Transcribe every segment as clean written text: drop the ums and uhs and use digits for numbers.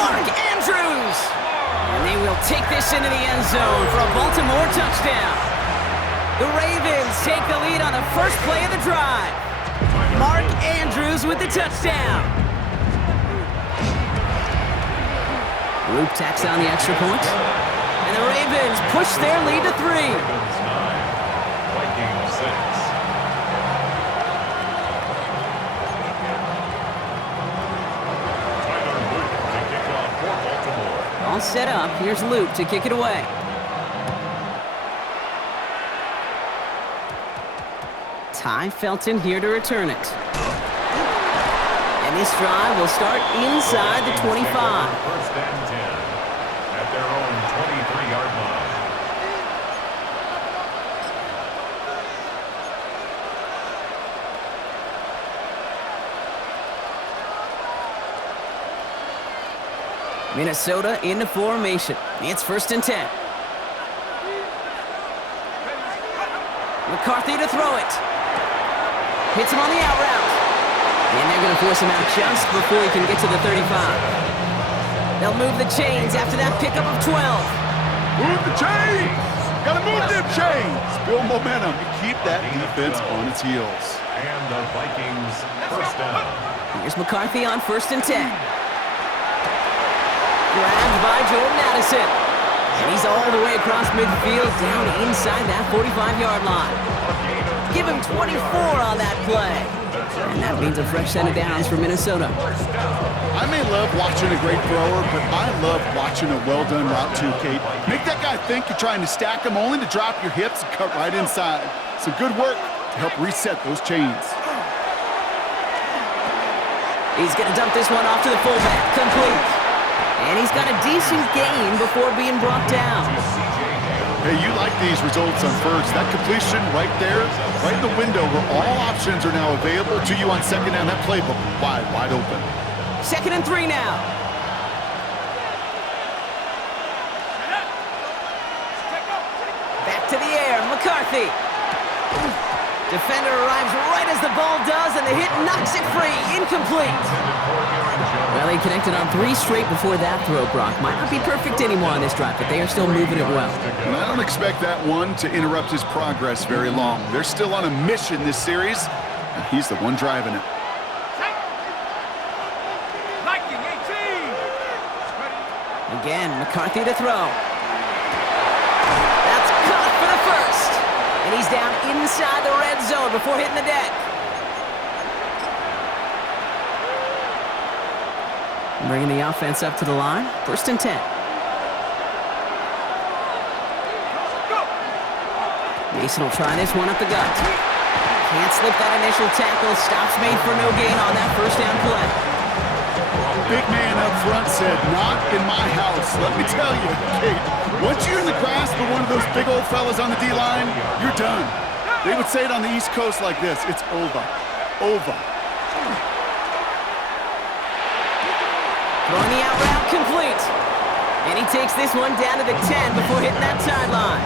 Mark Andrews. And they will take this into the end zone for a Baltimore touchdown. The Ravens take the lead on the first play of the drive. Mark Andrews with the touchdown. Luke tacks on the extra point. And the Ravens push their lead to 3. All set up. Here's Luke to kick it away. Ty Felton here to return it. And this drive will start inside the 25. First and 10 at their own 23-yard line. Minnesota into formation. It's first and 10. McCarthy to throw it. Hits him on the out route. And they're going to force him out just before he can get to the 35. They'll move the chains after that pickup of 12. Move the chains! Gotta move them chains! Build momentum and keep that defense on its heels. And the Vikings first down. Here's McCarthy on first and 10. Grabbed by Jordan Addison. And he's all the way across midfield down inside that 45-yard line. Give him 24 on that play. And that means a fresh set of downs for Minnesota. I may love watching a great thrower, but I love watching a well-done route too, Kate. Make that guy think you're trying to stack him only to drop your hips and cut right inside. Some good work to help reset those chains. He's going to dump this one off to the fullback. Complete. And he's got a decent gain before being brought down. Hey, you like these results on first. That completion right there, right in the window where all options are now available to you on second down. That playbook wide open. Second and 3 now. Back to the air, McCarthy. Defender arrives right as the ball does, and the hit knocks it free. Incomplete. Well, he connected on 3 straight before that throw, Brock. Might not be perfect anymore on this drive, but they are still moving it well. And I don't expect that one to interrupt his progress very long. They're still on a mission this series, and he's the one driving it. Again, McCarthy to throw. That's caught for the first. And he's down inside the red zone before hitting the deck. Bringing the offense up to the line. First and 10. Mason will try this one up the gut. Can't slip that initial tackle. Stops made for no gain on that first down play. Big man up front said, "Not in my house." Let me tell you, Kate, once you're in the grasp of one of those big old fellas on the D-line, you're done. They would say it on the East Coast like this: it's over. Over. Throwing the out route complete. And he takes this one down to the 10 before hitting that sideline.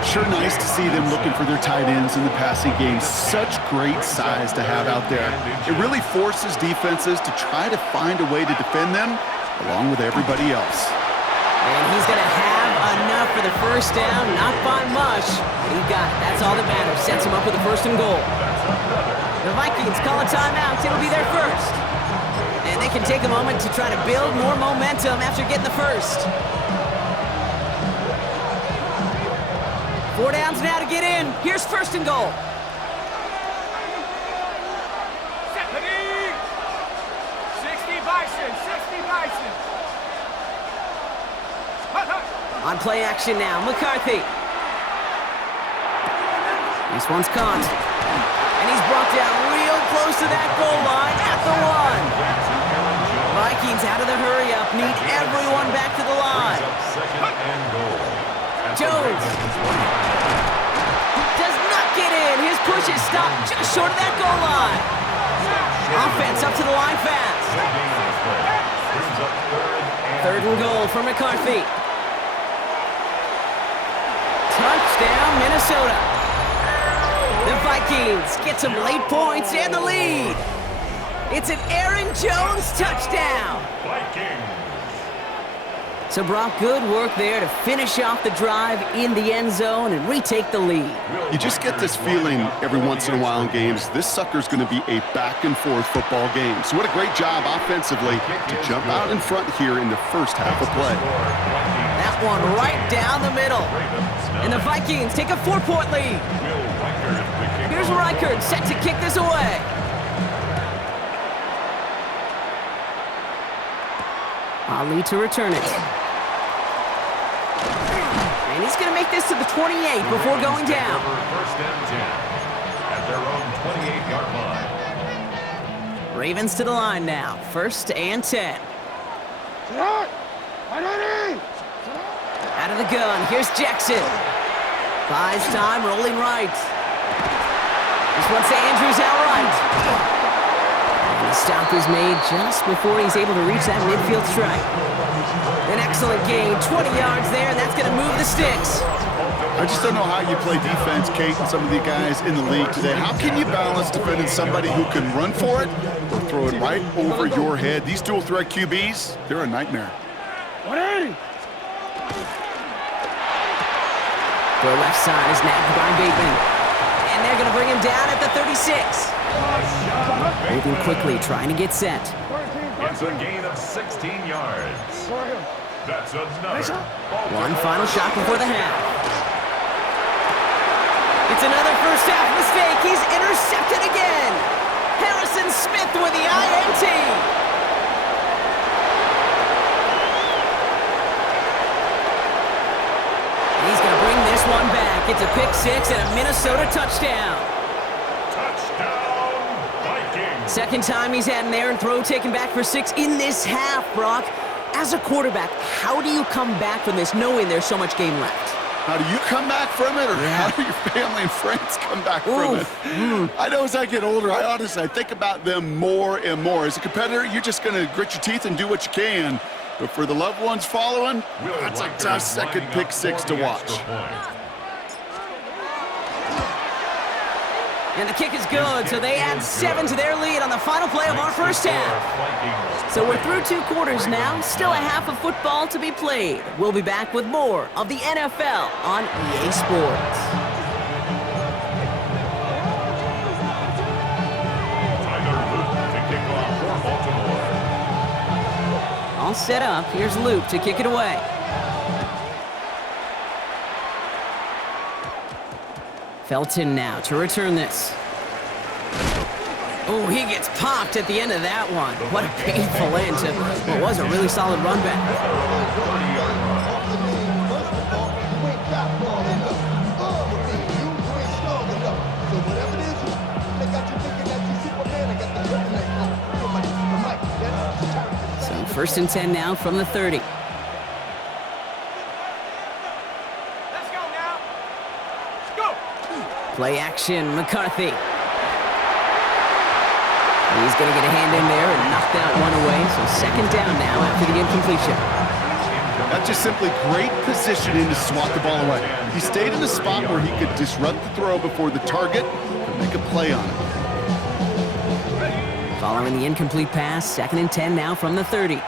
Sure nice to see them looking for their tight ends in the passing game. Such great size to have out there. It really forces defenses to try to find a way to defend them along with everybody else. And he's going to have enough for the first down, not by much. He got it. That's all that matters. Sets him up with a first and goal. The Vikings call a timeout. It'll be their first. And they can take a moment to try to build more momentum after getting the first. 4 downs now to get in. Here's first and goal. On play action now, McCarthy. This one's caught. And he's brought down real close to that goal line at the 1. Vikings out of the hurry-up, need everyone back to the line. Jones does not get in. His push is stopped just short of that goal line. Offense up to the line fast. Third and goal for McCarthy. Touchdown, Minnesota. The Vikings get some late points and the lead. It's an Aaron Jones touchdown. Vikings. So, Brock, good work there to finish off the drive in the end zone and retake the lead. You just get this feeling every once in a while in games, this sucker's going to be a back-and-forth football game. So what a great job offensively to jump out in front here in the first half of play. That one right down the middle. And the Vikings take a 4-point lead. Here's Reichert set to kick this away. Ali to return it. And he's going to make this to the 28 before going down. First and 10 at their own 28-yard line. Ravens to the line now. First and 10. Out of the gun. Here's Jackson. Buys time, rolling right. This one's to Andrews outright. And the stop is made just before he's able to reach that midfield strike. An excellent gain, 20 yards there, and that's going to move the sticks. I just don't know how you play defense, Kate, and some of the guys in the league today. How can you balance defending somebody who can run for it or throw it right over your head? These dual threat QBs, they're a nightmare. The left side is nabbed by Bateman. And they're going to bring him down at the 36. Moving quickly, trying to get set. It's a gain of 16 yards. That's another. One final shot before the half. It's another first half mistake. He's intercepted again. Harrison Smith with the INT. He's going to bring this one back. It's a pick six and a Minnesota touchdown. Touchdown, Vikings. Second time he's had an errant throw taken back for 6 in this half, Brock. As a quarterback, how do you come back from this knowing there's so much game left? How do you come back from it, or how do your family and friends come back from it? I know as I get older, I think about them more and more. As a competitor, you're just going to grit your teeth and do what you can. But for the loved ones following, that's a tough second pick six to watch. And the kick is good, so they add 7 to their lead on the final play of our first half. So we're through 2 quarters now, still a half of football to be played. We'll be back with more of the NFL on EA Sports. All set up, here's Luke to kick it away. Felton now to return this. Oh, he gets popped at the end of that one. What a painful end to what was a really solid run back. So first and 10 now from the 30. Play action, McCarthy. He's going to get a hand in there and knock that one away. So second down now after the incompletion. That's just simply great positioning to swat the ball away. He stayed in a spot where he could disrupt the throw before the target and make a play on it. Following the incomplete pass, second and 10 now from the 30.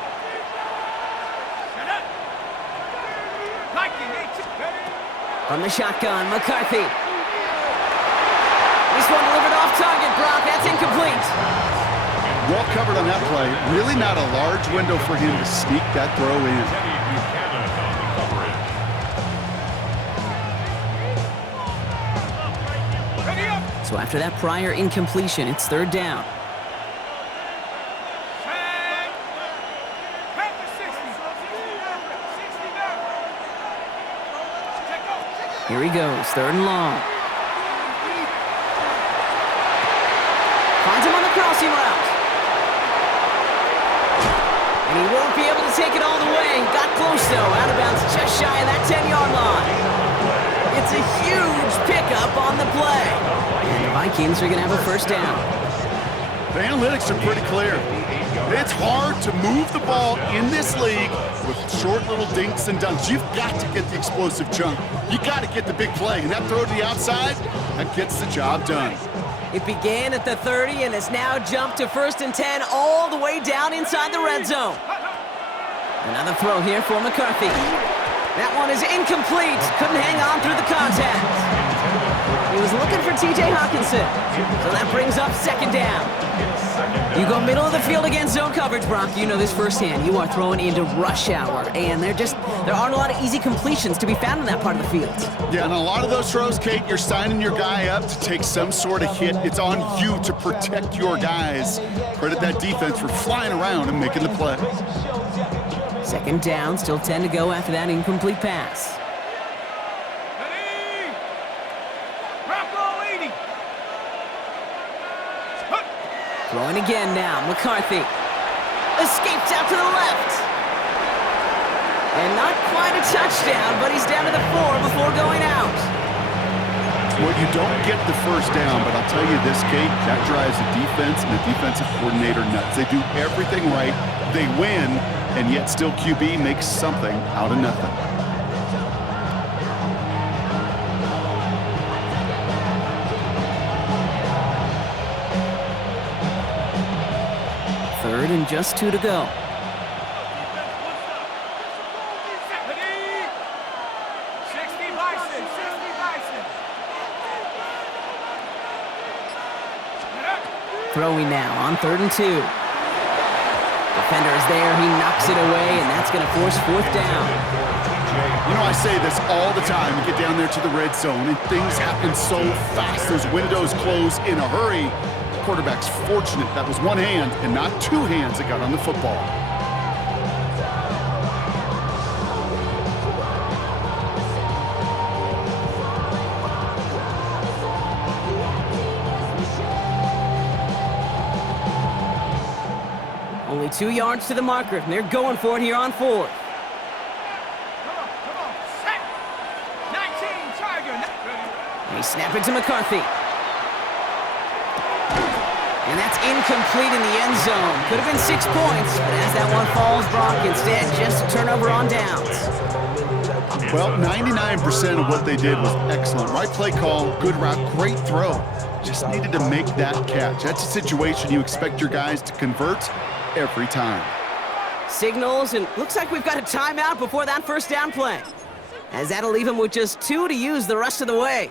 From the shotgun, McCarthy. This one delivered off target, Brock. That's incomplete. Well covered on that play. Really not a large window for him to sneak that throw in. So after that prior incompletion, it's third down. Here he goes, third and long. Finds him on the crossing route. And he won't be able to take it all the way. Got close, though. Out of bounds just shy of that 10-yard line. It's a huge pickup on the play. And the Vikings are going to have a first down. The analytics are pretty clear. It's hard to move the ball in this league with short little dinks and dunks. You've got to get the explosive chunk. You got to get the big play. And that throw to the outside, that gets the job done. It began at the 30 and has now jumped to 1st and 10 all the way down inside the red zone. Another throw here for McCarthy. That one is incomplete. Couldn't hang on through the contact. He was looking for T.J. Hawkinson. So that brings up 2nd down. You go middle of the field against zone coverage, Brock. You know this firsthand. You are throwing into rush hour, and there aren't a lot of easy completions to be found in that part of the field. Yeah, and a lot of those throws, Kate, you're signing your guy up to take some sort of hit. It's on you to protect your guys. Credit that defense for flying around and making the play. 2nd down, still 10 to go after that incomplete pass. Throwing again now, McCarthy. Escapes out to the left. And not quite a touchdown, but he's down to the 4 before going out. Well, you don't get the 1st down, but I'll tell you this, Kate, that drives the defense and the defensive coordinator nuts. They do everything right, they win, and yet still QB makes something out of nothing. Third and just 2 to go. Throwing now on 3rd and 2. Defender is there, he knocks it away, and that's going to force 4th down. You know, I say this all the time. You get down there to the red zone, and things happen so fast. Those windows close in a hurry. The quarterback's fortunate that was one hand and not 2 hands that got on the football. Only 2 yards to the marker, and they're going for it here on 4th. And he snapped it to McCarthy. And that's incomplete in the end zone. Could have been 6 points, but as that one falls, Brock, instead just a turnover on downs. Well, 99% of what they did was excellent. Right play call, good route, great throw. Just needed to make that catch. That's a situation you expect your guys to convert every time. Signals, and looks like we've got a timeout before that 1st down play, as that'll leave him with just 2 to use the rest of the way.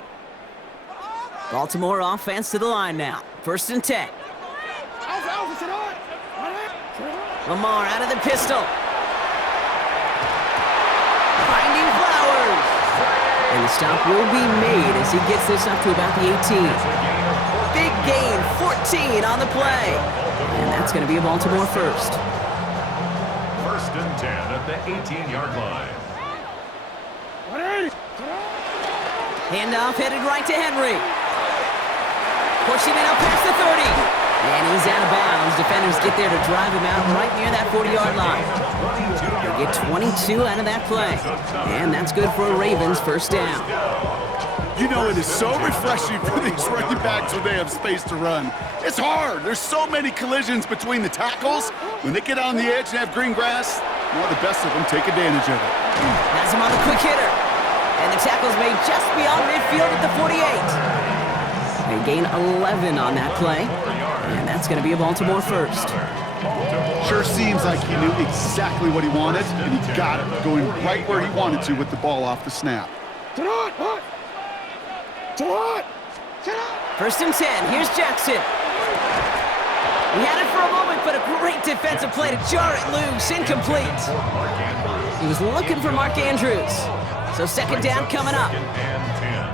Baltimore offense to the line now. 1st and 10. Lamar out of the pistol. Finding Flowers. And the stop will be made as he gets this up to about the 18. Big gain, 14 on the play. And that's going to be a Baltimore 1st. 1st and 10 at the 18-yard line. Handoff headed right to Henry. Pushing it up past the 30. And he's out of bounds. Defenders get there to drive him out right near that 40-yard line. They get 22 out of that play. And that's good for a Ravens 1st down. You know, it is so refreshing for these running backs when they have space to run. It's hard. There's so many collisions between the tackles. When they get on the edge and have green grass, well, the best of them take advantage of it. Has him on the quick hitter. And the tackle's made just beyond midfield at the 48. They gain 11 on that play. And that's going to be a Baltimore 1st. Sure seems like he knew exactly what he wanted, and he got it, going right where he wanted to with the ball off the snap. 1st and 10. Here's Jackson. He had it for a moment, but a great defensive play to jar it loose. Incomplete. He was looking for Mark Andrews. So 2nd down coming up.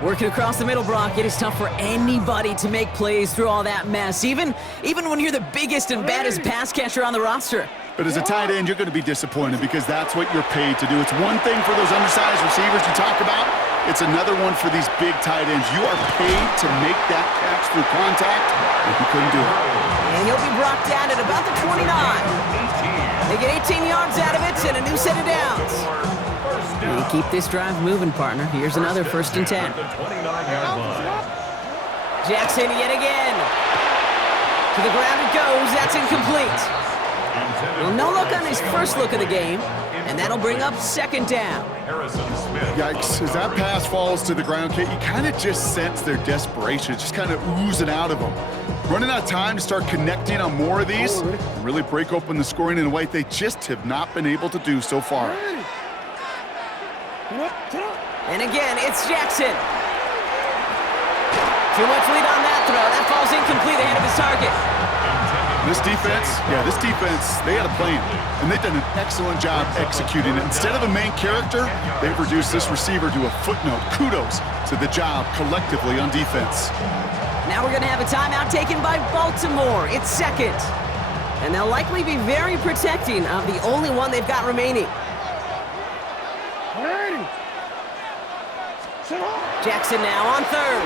Working across the middle, Brock. It is tough for anybody to make plays through all that mess, even when you're the biggest and baddest pass catcher on the roster. But as a tight end, you're going to be disappointed because that's what you're paid to do. It's one thing for those undersized receivers you talk about. It's another one for these big tight ends. You are paid to make that catch through contact, and you couldn't do it. And he'll be brought down at about the 29. They get 18 yards out of it and a new set of downs. And you keep this drive moving, partner. Here's another 1st and 10. Jackson yet again. To the ground it goes. That's incomplete. Well, no look on his first look of the game. And that'll bring up second down. Yikes, as that pass falls to the ground, Kate, you kind of just sense their desperation. It's just kind of oozing out of them. Running out of time to start connecting on more of these and really break open the scoring in a way they just have not been able to do so far. And again, it's Jackson. Too much lead on that throw. That falls incomplete ahead of his target. This defense, they had a plan, and they've done an excellent job executing it. Instead of a main character, they've reduced this receiver to a footnote. Kudos to the job collectively on defense. Now we're going to have a timeout taken by Baltimore. It's second. And they'll likely be very protecting of the only one they've got remaining. Jackson now on third.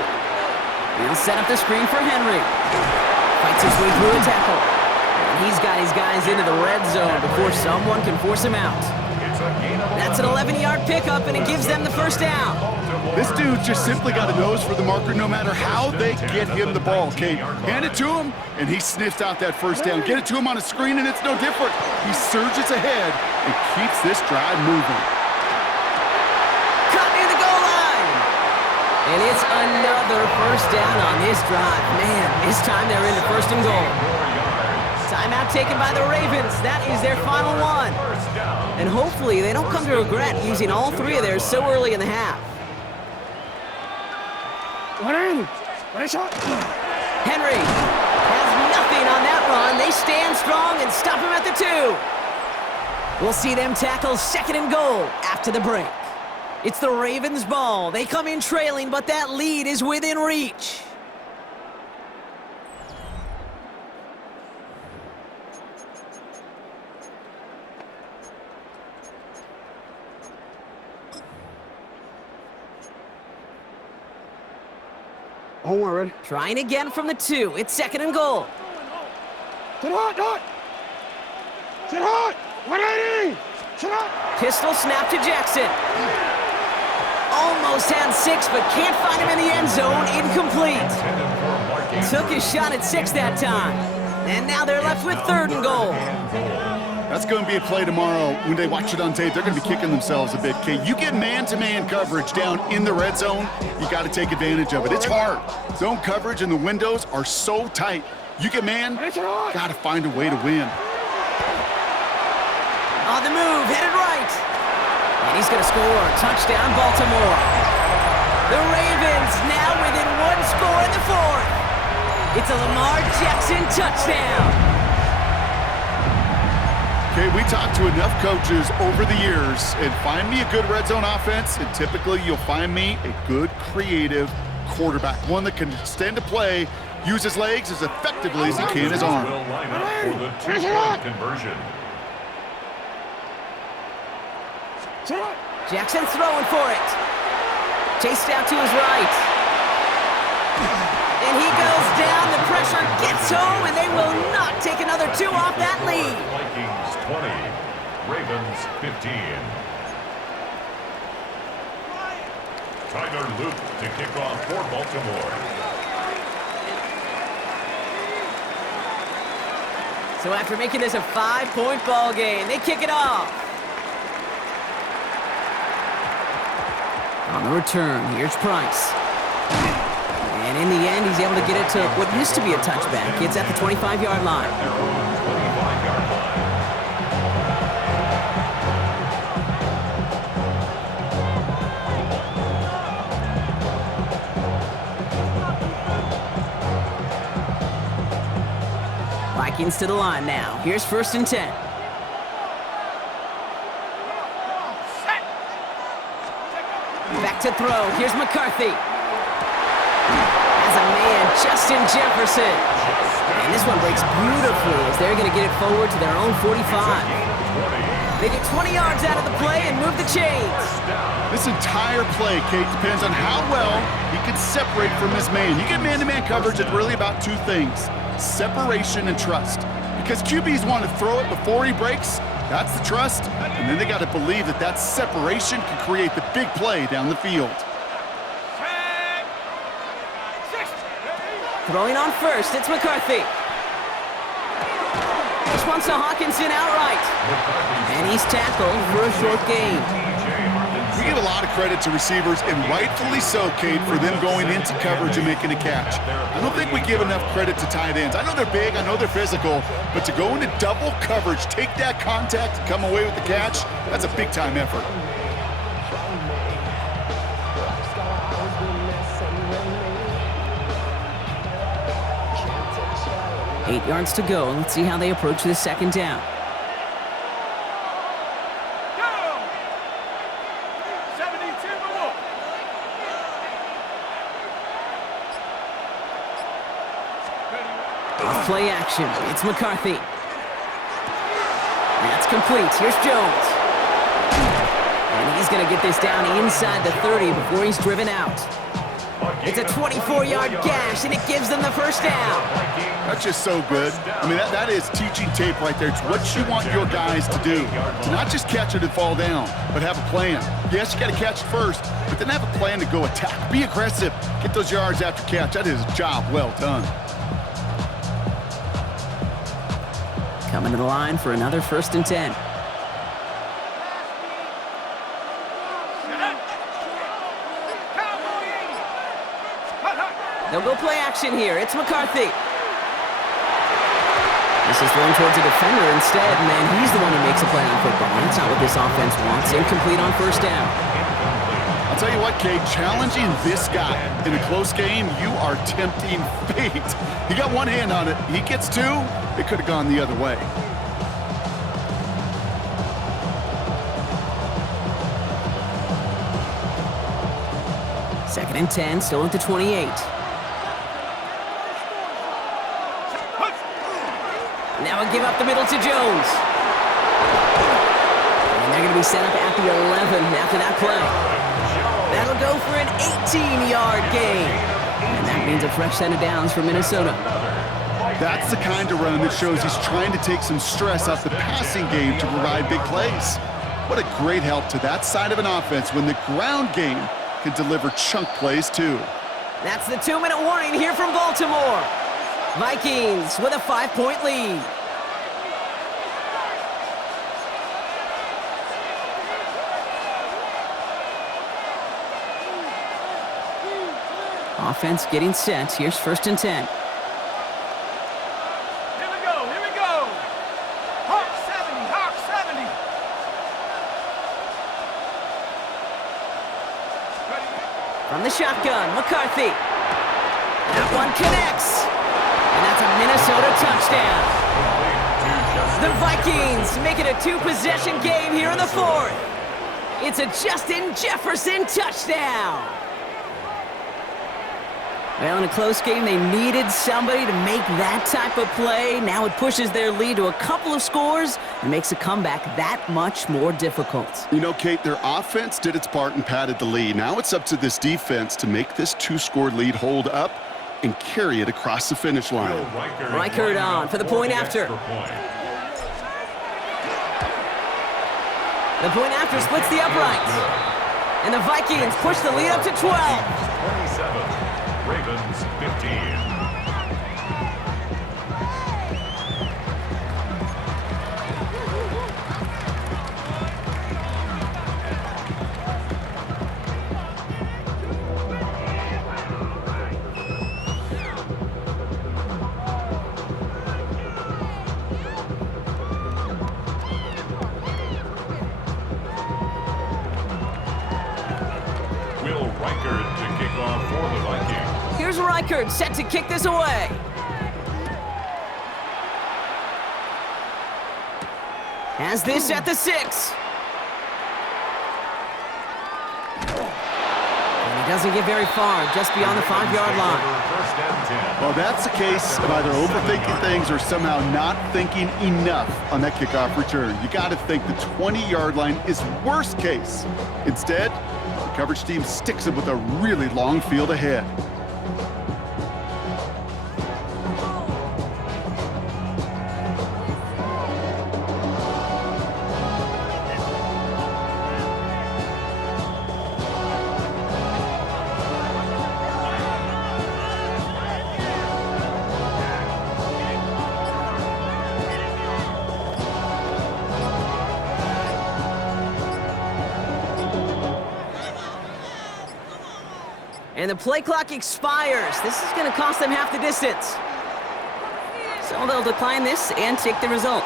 He'll set up the screen for Henry. Fights his way through a tackle. And he's got his guys into the red zone before someone can force him out. That's an 11-yard pickup, and it gives them the first down. This dude's just simply got a nose for the marker no matter how they get him the ball, Kate. Hand it to him, and he sniffs out that first down. Get it to him on a screen, and it's no different. He surges ahead and keeps this drive moving. Cut near the goal line. And it's another first down on this drive. Man, this time they're into first and goal. Timeout taken by the Ravens. That is their final one. And hopefully they don't come to regret using all three of theirs so early in the half. Henry has nothing on that run. They stand strong and stop him at the 2. We'll see them tackle second and goal after the break. It's the Ravens' ball. They come in trailing, but that lead is within reach. Ready? Trying again from the 2. It's second and goal. Sit hot! Sit hot! 180! Sit hot! Pistol snap to Jackson. Almost had 6, but can't find him in the end zone. Incomplete. Took his shot at 6 that time. And now they're left with third and goal. That's going to be a play tomorrow. When they watch it on tape, they're going to be kicking themselves a bit, Kate. You get man-to-man coverage down in the red zone, you got to take advantage of it. It's hard. Zone coverage and the windows are so tight. You get man, got to find a way to win. On the move, headed right. And he's going to score. Touchdown, Baltimore. The Ravens now within 1 score in the 4th. It's a Lamar Jackson touchdown. Okay, we talked to enough coaches over the years, and find me a good red zone offense, and typically you'll find me a good creative quarterback, one that can extend a play, use his legs as effectively as he can his arm. Will line up for the 2-point conversion. Jackson throwing for it. Chased out to his right. And he goes down. The pressure gets home, and they will not take another 2 off that lead. Vikings 20, Ravens 15. Tyler Luke to kick off for Baltimore. So after making this a 5-point ball game, they kick it off. On the return, here's Price. And in the end, he's able to get it to what used to be a touchback. It's at the 25-yard line. Their own 25-yard line. Vikings to the line now. Here's 1st and 10. Back to throw. Here's McCarthy. As a man, Justin Jefferson. And this one breaks beautifully as they're going to get it forward to their own 45. They get 20 yards out of the play and move the chains. This entire play, Kate, depends on how well he can separate from his man. You get man-to-man coverage, it's really about 2 things, separation and trust. Because QBs want to throw it before he breaks, that's the trust, and then they got to believe that that separation can create the big play down the field. Throwing on first, it's McCarthy. Just wants to Hawkinson outright. And he's tackled for a short gain. We give a lot of credit to receivers, and rightfully so, Kate, for them going into coverage and making a catch. I don't think we give enough credit to tight ends. I know they're big, I know they're physical, but to go into double coverage, take that contact, and come away with the catch, that's a big-time effort. Eight yards to go. Let's see how they approach this second down. Play action. It's McCarthy. That's complete. Here's Jones. And he's going to get this down inside the 30 before he's driven out. It's a 24-yard gash, and it gives them the first down. That's just so good. I mean, that is teaching tape right there. It's what you want your guys to do. To not just catch it and fall down, but have a plan. Yes, you got to catch it first, but then have a plan to go attack. Be aggressive. Get those yards after catch. That is a job well done. Coming to the line for another 1st and 10. They'll go play action here. It's McCarthy. This is thrown towards a defender instead, and then he's the one who makes a play on football. That's not what this offense wants. Incomplete on 1st down. I'll tell you what, Kate, challenging this guy in a close game, you are tempting fate. He got one hand on it. He gets two. It could have gone the other way. Second and 10, still at the 28. Now a give up the middle to Jones. And they're going to be set up at the 11 after that play. That'll go for an 18-yard gain. And that means a fresh set of downs for Minnesota. That's the kind of run that shows he's trying to take some stress off the passing game to provide big plays. What a great help to that side of an offense when the ground game can deliver chunk plays too. That's the 2-minute warning here from Baltimore. Vikings with a 5-point lead. Offense getting set. Here's 1st and 10. Here we go. Hawk 70. From the shotgun, McCarthy. That one connects. And that's a Minnesota touchdown. The Vikings make it a 2-possession game here in the 4th. It's a Justin Jefferson touchdown. Well, in a close game, they needed somebody to make that type of play. Now it pushes their lead to a couple of scores and makes a comeback that much more difficult. You know, Kate, their offense did its part and padded the lead. Now it's up to this defense to make this 2-score lead hold up and carry it across the finish line. Reichert on for the point after. The point after splits the uprights. And the Vikings push the lead up to 12. 27. Ravens 15. Will Reichert to kick off for the Vikings. Here's Reichert set to kick this away. Has this at the 6. And he doesn't get very far, just beyond the 5-yard line. First and 10. Well, that's a case of either overthinking things or somehow not thinking enough on that kickoff return. You got to think the 20-yard line is worst case. Instead, the coverage team sticks it with a really long field ahead. And the play clock expires. This is going to cost them half the distance. So they'll decline this and take the result.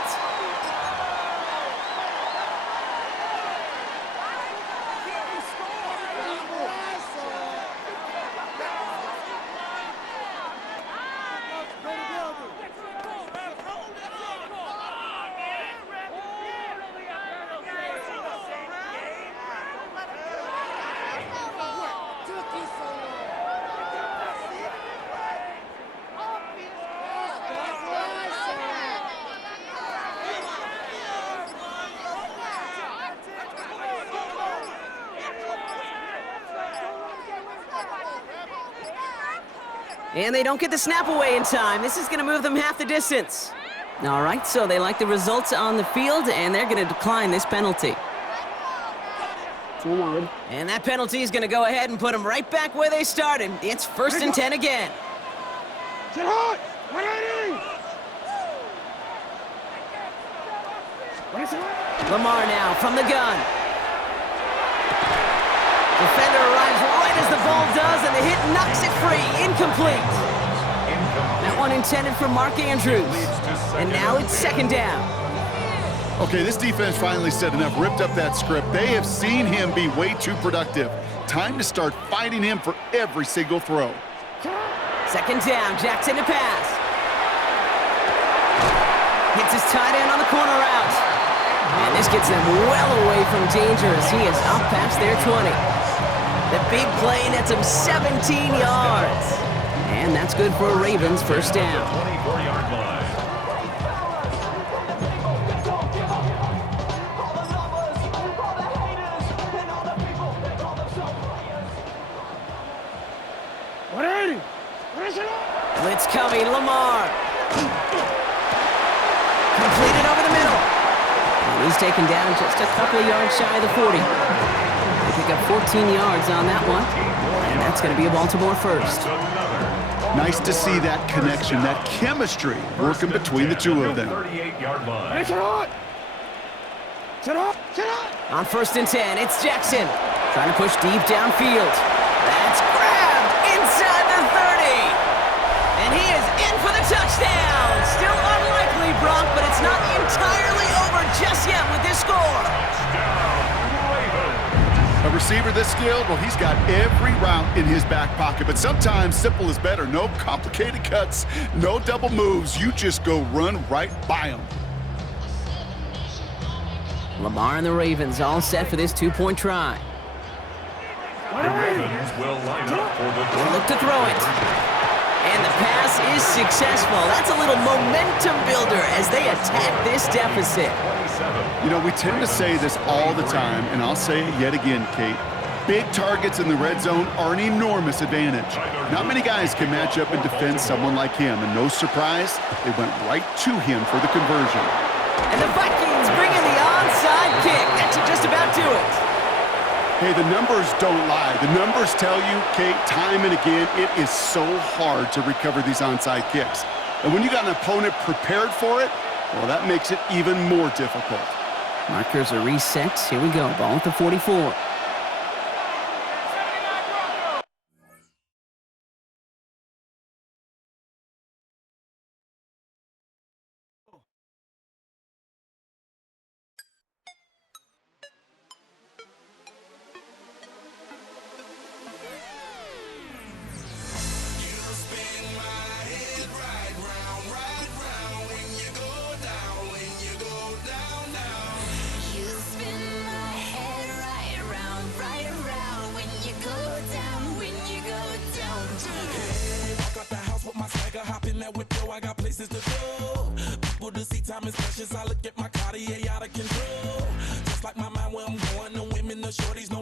And they don't get the snap away in time. This is going to move them half the distance. All right, so they like the results on the field, and they're going to decline this penalty. And that penalty is going to go ahead and put them right back where they started. It's 1st and 10 again. Lamar now from the gun. Defender arrives right as the ball does, and the hit knocks it free. Incomplete. That one intended for Mark Andrews. And now it's 2nd down. Okay, this defense finally said enough, ripped up that script. They have seen him be way too productive. Time to start fighting him for every single throw. 2nd down, Jackson to pass. Hits his tight end on the corner route. And this gets them well away from danger as he is up past their 20. The big play nets him 17 yards. And that's good for a Ravens 1st down. 24-yard line. Blitz coming, Lamar. Completed over the middle. And he's taken down just a couple of yards shy of the 40. They pick up 14 yards on that one. And that's going to be a Baltimore 1st. Nice to see that connection, that chemistry working between the two of them. 38-yard line. On 1st and 10, it's Jackson. Trying to push deep downfield. That's grabbed inside the 30. And he is in for the touchdown. Still unlikely, Brock, but it's not entirely over just yet with this score. A receiver this skilled, well, he's got every route in his back pocket, but sometimes simple is better. No complicated cuts, no double moves. You just go run right by them. Lamar and the Ravens all set for this 2-point try. The Ravens will line up for the They look to throw it. And the pass is successful. That's a little momentum builder as they attack this deficit. 27. You know, we tend to say this all the time, and I'll say it yet again, Kate. Big targets in the red zone are an enormous advantage. Not many guys can match up and defend someone like him, and no surprise, they went right to him for the conversion. And the Vikings bring in the onside kick. That should just about do it. Hey, the numbers don't lie. The numbers tell you, Kate, time and again, it is so hard to recover these onside kicks. And when you got an opponent prepared for it, well, that makes it even more difficult. Markers are reset. Here we go. Ball at the 44. I got places to go. People to see, time is precious. I look at my Cartier out of control. Just like my mind where I'm going. No women, no shorties, no